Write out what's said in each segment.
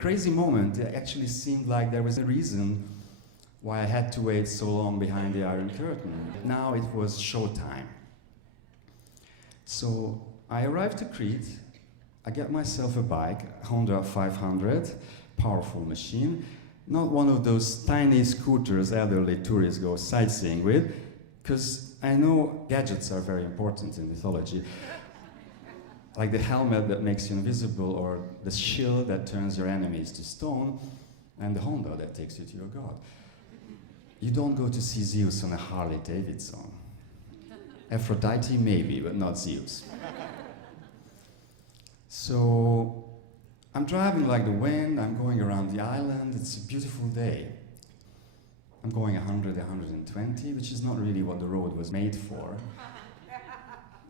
Crazy moment. It actually seemed like there was a reason why I had to wait so long behind the Iron Curtain. Now it was showtime. So I arrived to Crete. I get myself a bike, Honda 500, powerful machine. Not one of those tiny scooters elderly tourists go sightseeing with, because I know gadgets are very important in mythology. Like the helmet that makes you invisible, or the shield that turns your enemies to stone, and the Honda that takes you to your god. You don't go to see Zeus on a Harley Davidson. Aphrodite maybe, but not Zeus. So I'm driving like the wind, I'm going around the island, it's a beautiful day. I'm going 100, 120, which is not really what the road was made for.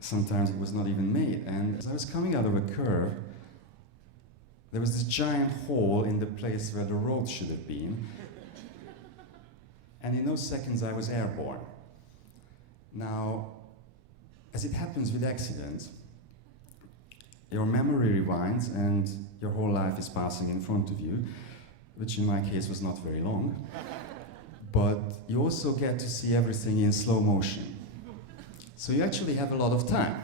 Sometimes it was not even made. And as I was coming out of a curve, there was this giant hole in the place where the road should have been. And in those seconds I was airborne. Now, as it happens with accidents, your memory rewinds and your whole life is passing in front of you, which in my case was not very long. But you also get to see everything in slow motion. So you actually have a lot of time.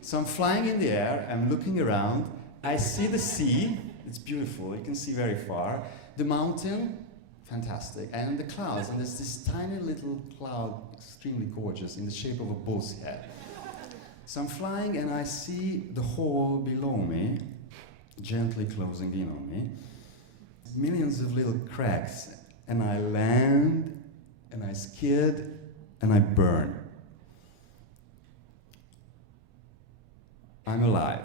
So I'm flying in the air, I'm looking around, I see the sea, it's beautiful, you can see very far. The mountain, fantastic, and the clouds, and there's this tiny little cloud, extremely gorgeous, in the shape of a bull's head. So I'm flying and I see the hole below me, gently closing in on me. Millions of little cracks, and I land, and I skid, and I burn. I'm alive.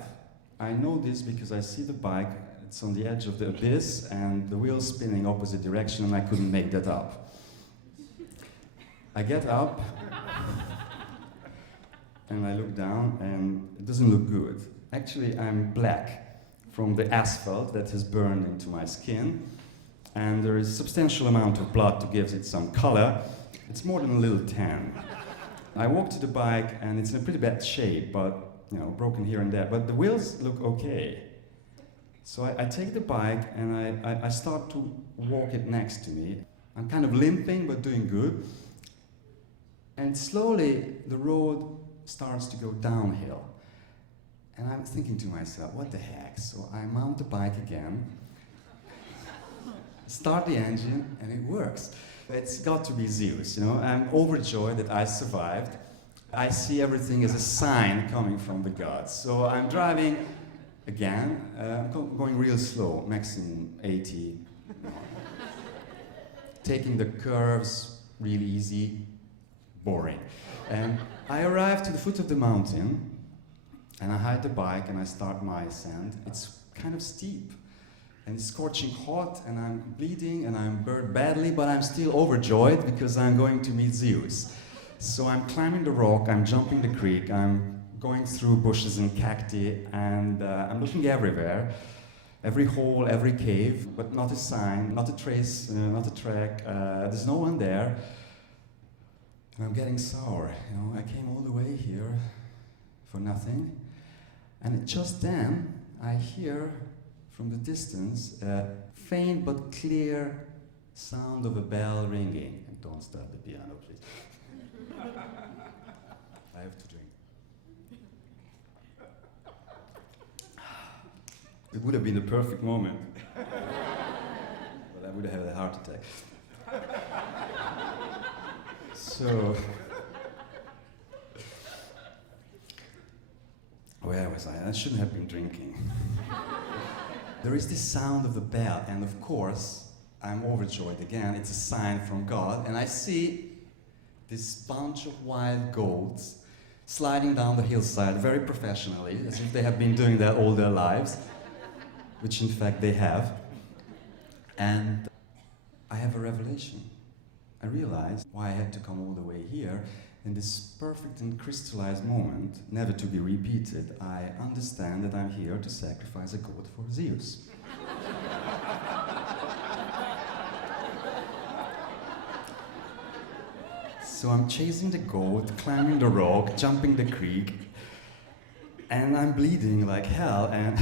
I know this because I see the bike, it's on the edge of the abyss, and the wheel's spinning opposite direction, and I couldn't make that up. I get up, and I look down, and it doesn't look good. Actually, I'm black from the asphalt that has burned into my skin, and there is a substantial amount of blood to give it some color. It's more than a little tan. I walk to the bike, and it's in a pretty bad shape, but broken here and there, but the wheels look okay. So I take the bike, and I start to walk it next to me. I'm kind of limping, but doing good. And slowly, the road starts to go downhill. And I'm thinking to myself, what the heck? So I mount the bike again, start the engine, and it works. It's got to be Zeus, I'm overjoyed that I survived. I see everything as a sign coming from the gods. So I'm driving again, I'm going real slow, maximum 80. Taking the curves real easy, boring. And I arrive to the foot of the mountain, and I hide the bike and I start my ascent. It's kind of steep, and it's scorching hot, and I'm bleeding, and I'm burned badly, but I'm still overjoyed because I'm going to meet Zeus. So I'm climbing the rock, I'm jumping the creek, I'm going through bushes and cacti, and I'm looking everywhere. Every hole, every cave, but not a sign, not a trace, not a track. There's no one there. And I'm getting sour, I came all the way here for nothing. And just then, I hear from the distance a faint but clear sound of a bell ringing. And don't start the piano, please. I have to drink. It would have been the perfect moment. But I would have had a heart attack. So, where was I? I shouldn't have been drinking. There is this sound of the bell, and of course, I'm overjoyed again. It's a sign from God, and I see this bunch of wild goats sliding down the hillside very professionally, as if they have been doing that all their lives, which in fact they have. And I have a revelation. I realize why I had to come all the way here. In this perfect and crystallized moment, never to be repeated, I understand that I'm here to sacrifice a goat for Zeus. So I'm chasing the goat, climbing the rock, jumping the creek, And I'm bleeding like hell, and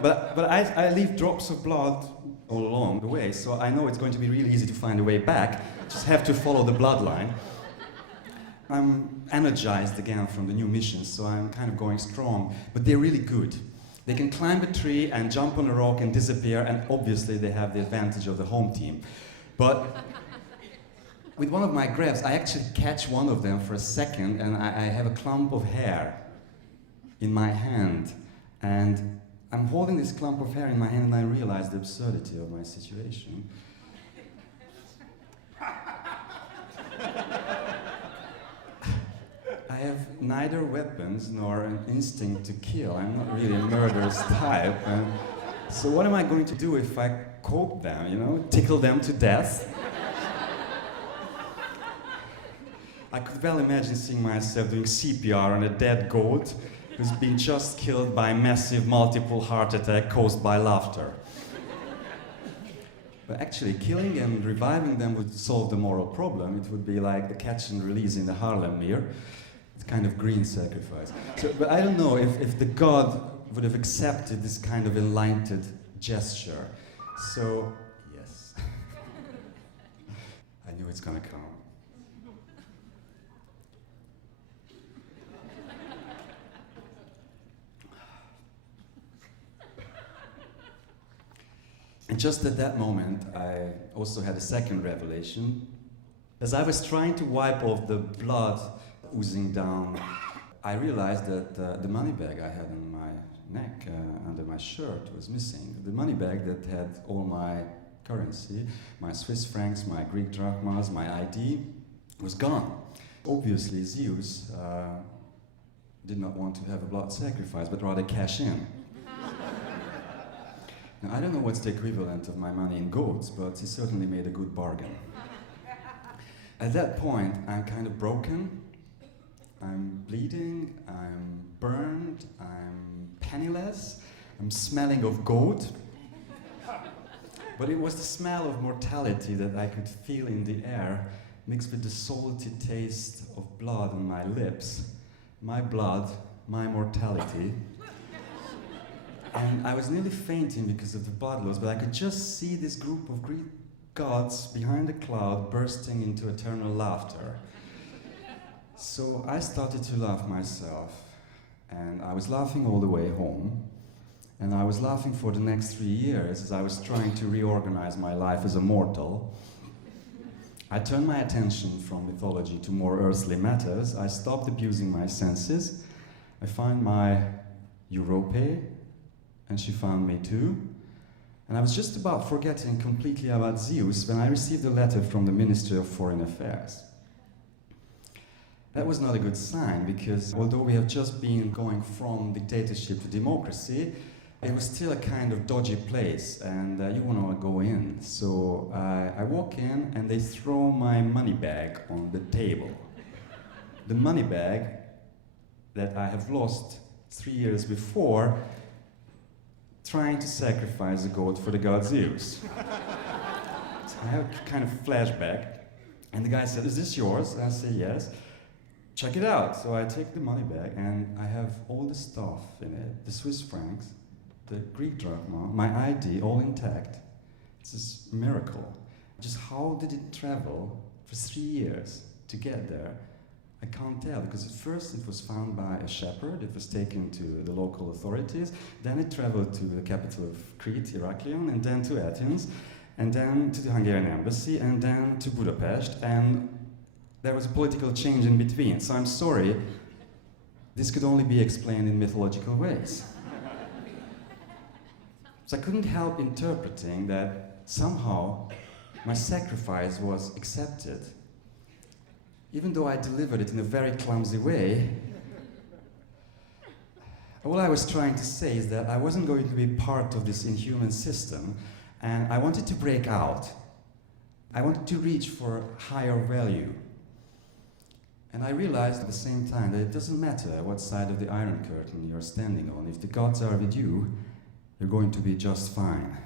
but I leave drops of blood all along the way, so I know it's going to be really easy to find a way back. Just have to follow the bloodline. I'm energized again from the new missions, so I'm kind of going strong, but they're really good. They can climb a tree and jump on a rock and disappear, and obviously they have the advantage of the home team. But with one of my grabs, I actually catch one of them for a second, and I have a clump of hair in my hand, and I'm holding this clump of hair in my hand, and I realize the absurdity of my situation. I have neither weapons nor an instinct to kill. I'm not really a murderous type. So what am I going to do if I cope them, tickle them to death? I could well imagine seeing myself doing CPR on a dead goat who's been just killed by a massive multiple heart attack caused by laughter. But actually, killing and reviving them would solve the moral problem. It would be like the catch and release in the Harlem Mir. It's kind of green sacrifice. But I don't know if the god would have accepted this kind of enlightened gesture. So, yes. I knew it's gonna come. And just at that moment, I also had a second revelation. As I was trying to wipe off the blood oozing down, I realized that the money bag I had on my neck, under my shirt, was missing. The money bag that had all my currency, my Swiss francs, my Greek drachmas, my ID, was gone. Obviously, Zeus did not want to have a blood sacrifice, but rather cash in. Now, I don't know what's the equivalent of my money in goats, but he certainly made a good bargain. At that point, I'm kind of broken, I'm bleeding, I'm burned, I'm penniless, I'm smelling of goat. But it was the smell of mortality that I could feel in the air, mixed with the salty taste of blood on my lips. My blood, my mortality. And I was nearly fainting because of the blood loss, but I could just see this group of Greek gods behind a cloud bursting into eternal laughter. So I started to laugh myself, and I was laughing all the way home, and I was laughing for the next 3 years as I was trying to reorganize my life as a mortal. I turned my attention from mythology to more earthly matters. I stopped abusing my senses. I found my Europe, and she found me too. And I was just about forgetting completely about Zeus when I received a letter from the Ministry of Foreign Affairs. That was not a good sign, because although we have just been going from dictatorship to democracy, it was still a kind of dodgy place, and you want to go in. So I walk in, and they throw my money bag on the table. The money bag that I have lost 3 years before, trying to sacrifice a goat for the god Zeus. So I have a kind of flashback, and the guy said, "Is this yours?" And I say, "Yes." "Check it out." So I take the money bag, and I have all the stuff in it, the Swiss francs, the Greek drachma, my ID, all intact. It's this miracle. Just how did it travel for 3 years to get there? I can't tell, because at first it was found by a shepherd, it was taken to the local authorities, then it traveled to the capital of Crete, Heraklion, and then to Athens, and then to the Hungarian embassy, and then to Budapest, and there was a political change in between. So I'm sorry, this could only be explained in mythological ways. So I couldn't help interpreting that somehow my sacrifice was accepted. Even though I delivered it in a very clumsy way, all I was trying to say is that I wasn't going to be part of this inhuman system, and I wanted to break out. I wanted to reach for higher value. And I realized at the same time that it doesn't matter what side of the Iron Curtain you're standing on. If the gods are with you, you're going to be just fine.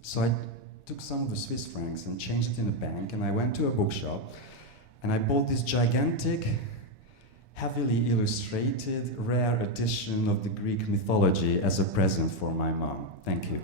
So I took some of the Swiss francs and changed it in a bank, and I went to a bookshop, and I bought this gigantic heavily illustrated, rare edition of the Greek mythology as a present for my mom. Thank you.